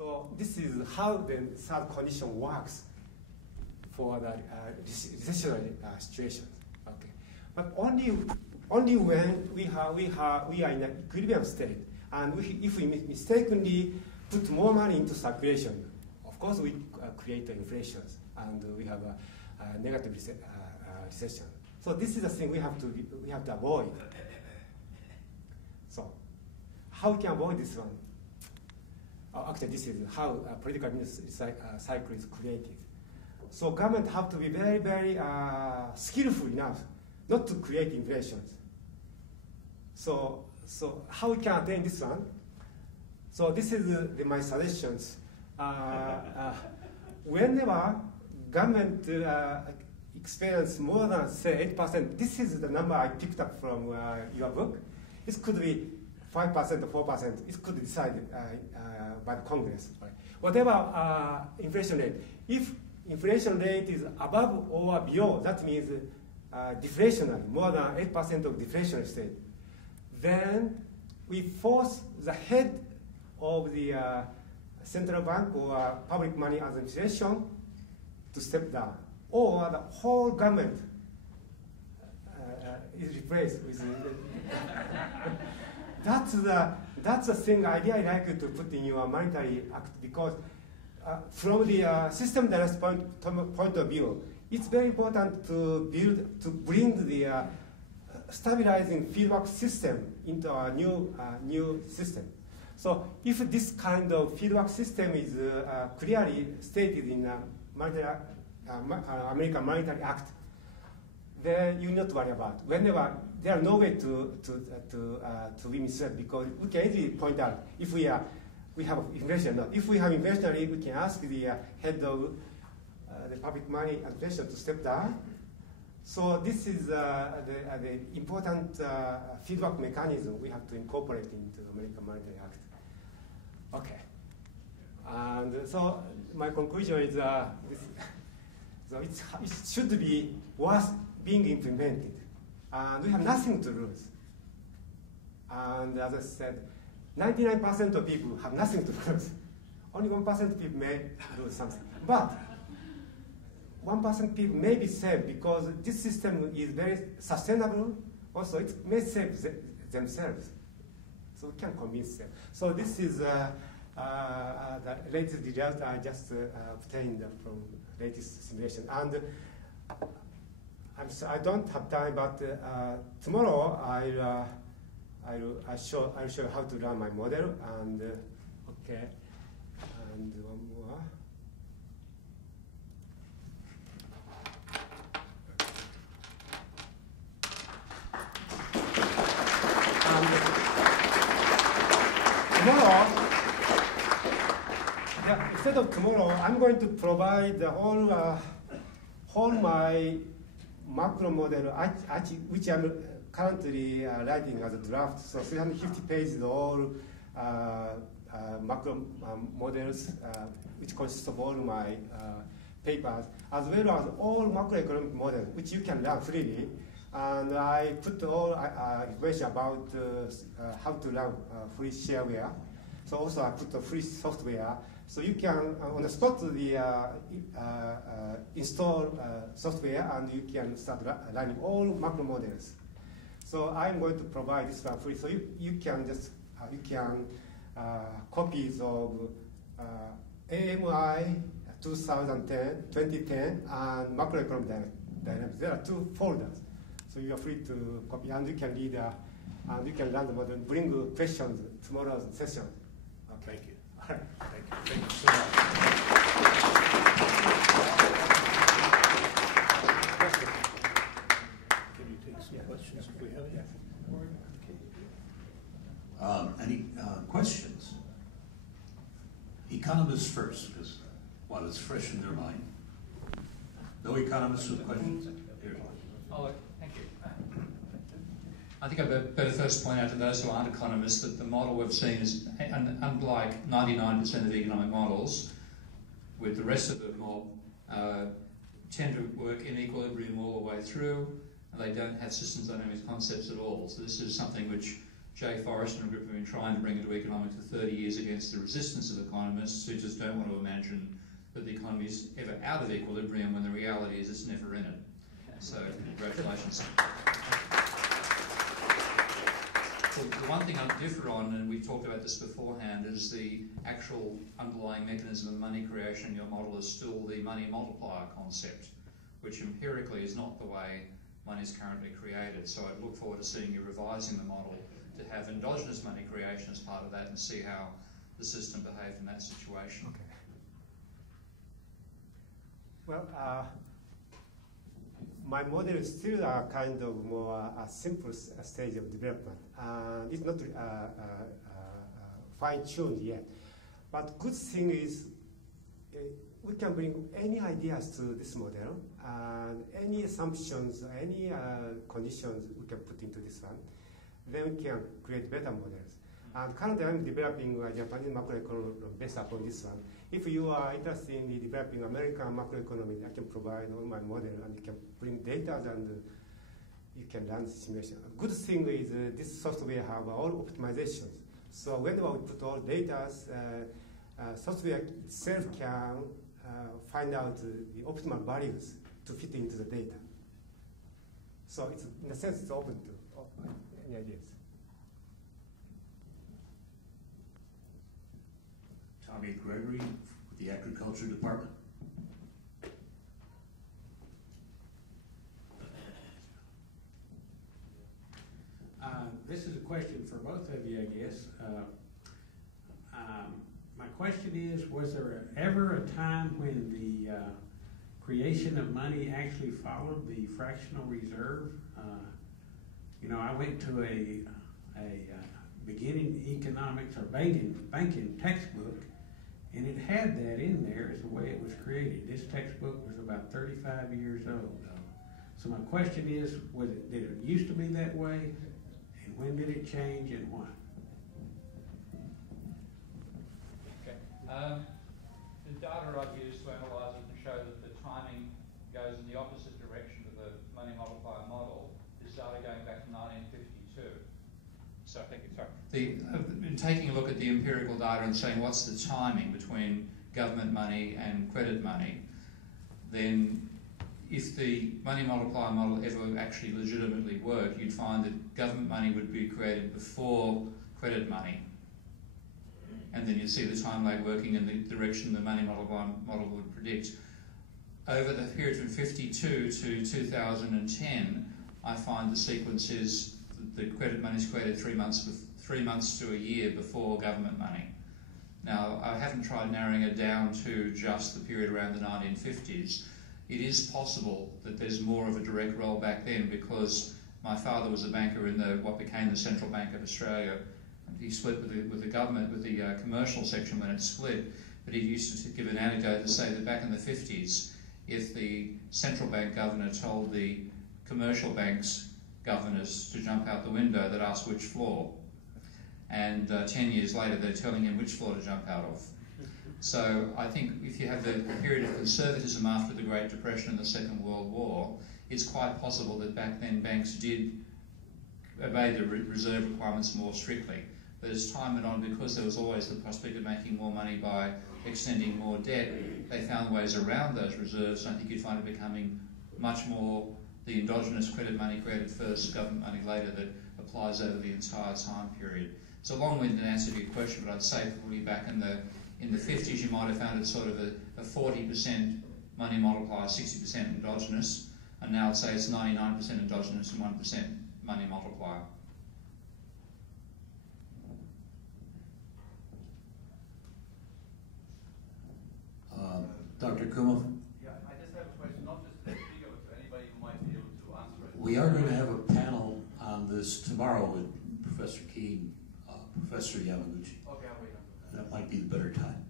So this is how the third condition works for the recessionary situation. Okay, but only when we are in an equilibrium state, and if we mistakenly put more money into circulation, of course we create inflation and we have a negative recession. So this is the thing we have to avoid. So how we can avoid this one? Actually, this is how a political cycle is created. So government have to be very, very skillful enough not to create inflation. So how we can attain this one? So this is my suggestions. Whenever government experience more than say 8%, this is the number I picked up from your book. It could be 5% or 4%. It could be decided by the Congress. Right? Whatever inflation rate, if inflation rate is above or below, that means deflationary, more than 8% of deflationary state, then we force the head of the central bank or public money administration to step down, or the whole government is replaced with. That's the thing idea I like to put in your monetary act, because from the system dynamics point of view, it's very important to bring the stabilizing feedback system into a new system. So if this kind of feedback system is clearly stated in American Monetary Act, then you need not to worry about. Whenever there are no way to be misled, because we can easily point out if we have inflation. No. If we have inflation rate, we can ask the head of the public money administration to step down. So this is the important feedback mechanism we have to incorporate into the American Monetary Act. Okay, and so my conclusion is so it should be worth being implemented, and we have nothing to lose. And as I said, 99% of people have nothing to lose. Only 1% of people may lose something, but 1% people may be saved because this system is very sustainable. Also, it may save themselves. So we can convince them. So this is the latest result I just obtained from latest simulation. And I don't have time, but tomorrow I'll show you how to run my model. And okay, and one more. Tomorrow, instead of tomorrow, I'm going to provide the whole my macro model, which I'm currently writing as a draft. So 350 pages, all macro models, which consist of all my papers, as well as all macroeconomic models, which you can learn freely. And I put all information about how to run free shareware. So also I put the free software. So you can, on the spot, install software, and you can start running all macro models. So I'm going to provide this for free. So you can just, copies of AMI 2010, and macroeconomic dynamics. There are 2 folders. So you are free to copy, and you can read, and you can learn the model, bring questions tomorrow's session. Okay. Thank you. All right. Thank you. Thank you so much. Can you take some questions if we have any? Any questions? Economists first, because while it's fresh in their mind. No economists with questions? Here. Oh, thank you. I think I'd better first point out to those who aren't economists that the model we've seen is, unlike 99% of economic models, with the rest of them all tend to work in equilibrium all the way through, and they don't have systems dynamics concepts at all. So this is something which Jay Forrest and a group have been trying to bring it to economics for 30 years against the resistance of economists who just don't want to imagine that the economy is ever out of equilibrium when the reality is it's never in it. So congratulations. The one thing I differ on, and we talked about this beforehand, is the actual underlying mechanism of money creation in your model is still the money multiplier concept, which empirically is not the way money is currently created. So I'd look forward to seeing you revising the model to have endogenous money creation as part of that and see how the system behaved in that situation. Okay. Well, my model is still a kind of more a simple stage of development. It's not fine-tuned yet. But good thing is we can bring any ideas to this model, and any assumptions, any conditions we can put into this one. Then we can create better models. And currently I'm developing a Japanese macroeconomic based upon this one. If you are interested in developing American macroeconomic, I can provide all my model and you can bring data and you can run the simulation. A good thing is this software have all optimizations. So whenever we put all data, software itself can find out the optimal values to fit into the data. So it's, in a sense, it's open to any ideas. Tommy Gregory with the Agriculture Department. This is a question for both of you, I guess. My question is, was there ever a time when the creation of money actually followed the fractional reserve? You know, I went to a beginning economics or banking textbook, and it had that in there as the way it was created. This textbook was about 35 years old. So my question is, did it used to be that way? And when did it change and why? Okay. The data I've used to analyse it and show that the timing goes in the opposite direction to the money multiplier model is data going back to 1952. So thank you. Sorry. In taking a look at the empirical data and saying what's the timing between government money and credit money, then if the money multiplier model ever actually legitimately worked, you'd find that government money would be created before credit money. And then you'd see the time lag working in the direction the money multiplier model would predict. Over the period from 52 to 2010, I find the sequence is the credit money is created 3 months to a year before government money. Now, I haven't tried narrowing it down to just the period around the 1950s. It is possible that there's more of a direct roll back then because my father was a banker in what became the Central Bank of Australia. He split with the government, with the commercial section when it split, but he used to give an anecdote to say that back in the 50s, if the central bank governor told the commercial bank's governors to jump out the window, they'd ask which floor. And 10 years later, they're telling him which floor to jump out of. So I think if you have the period of conservatism after the Great Depression and the Second World War, it's quite possible that back then banks did obey the reserve requirements more strictly. But as time went on, because there was always the prospect of making more money by extending more debt, they found ways around those reserves. And I think you'd find it becoming much more the endogenous credit money created first, government money later, that applies over the entire time period. It's a long-winded answer to your question, but I'd say probably back in the 50s, you might have found it sort of a 40% money multiplier, 60% endogenous, and now I'd say it's 99% endogenous and 1% money multiplier. Dr. Kuma? Yeah, I just have a question, not just to the speaker, but to anybody who might be able to answer it. We are going to have a panel on this tomorrow with Professor Keene, Professor Yamaguchi. Okay, I'll wait. That might be the better time.